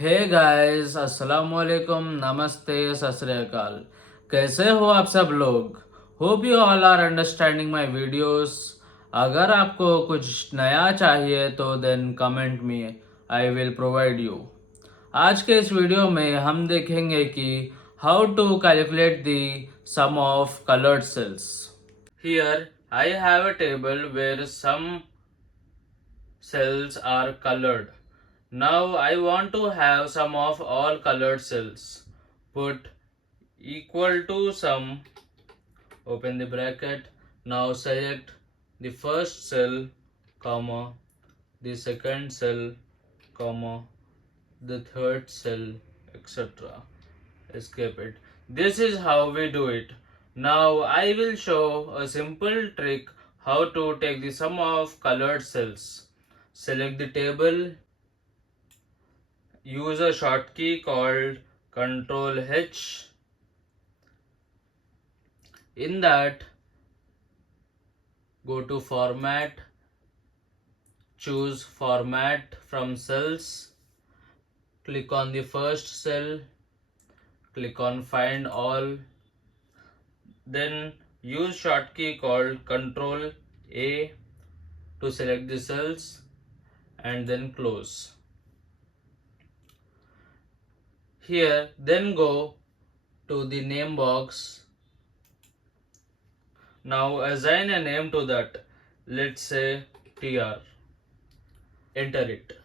Hey guys, अस्सलाम वालेकुम, नमस्ते, सत श्री अकाल। कैसे हो आप सब लोग? Hope you all are understanding my videos. अगर आपको कुछ नया चाहिए तो then comment me, I will provide you. आज के इस वीडियो में हम देखेंगे कि how to calculate the sum of coloured cells. Here I have a table where some cells are colored. Now I want to have sum of all colored cells. Put equal to sum, open the bracket. Now select the first cell, comma, the second cell, comma, the third cell, etc. Escape it. This is how we do it. Now I will show a simple trick how to take the sum of colored cells. Select the table. Use a shortcut called Control H. In that, go to Format, choose Format from Cells, click on the first cell, click on Find All, then use shortcut called Control A to select the cells and then close. Here, then go to the name box. Now assign a name to that. Let's say TR. Enter it.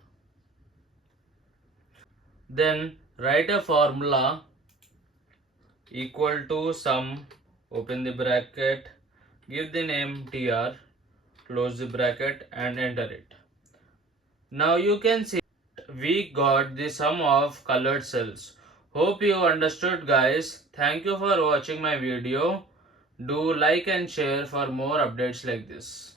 Then write a formula equal to sum, open the bracket, give the name TR, close the bracket and enter it. Now you can see we got the sum of colored cells. Hope you understood, guys. Thank you for watching my video. Do like and share for more updates like this.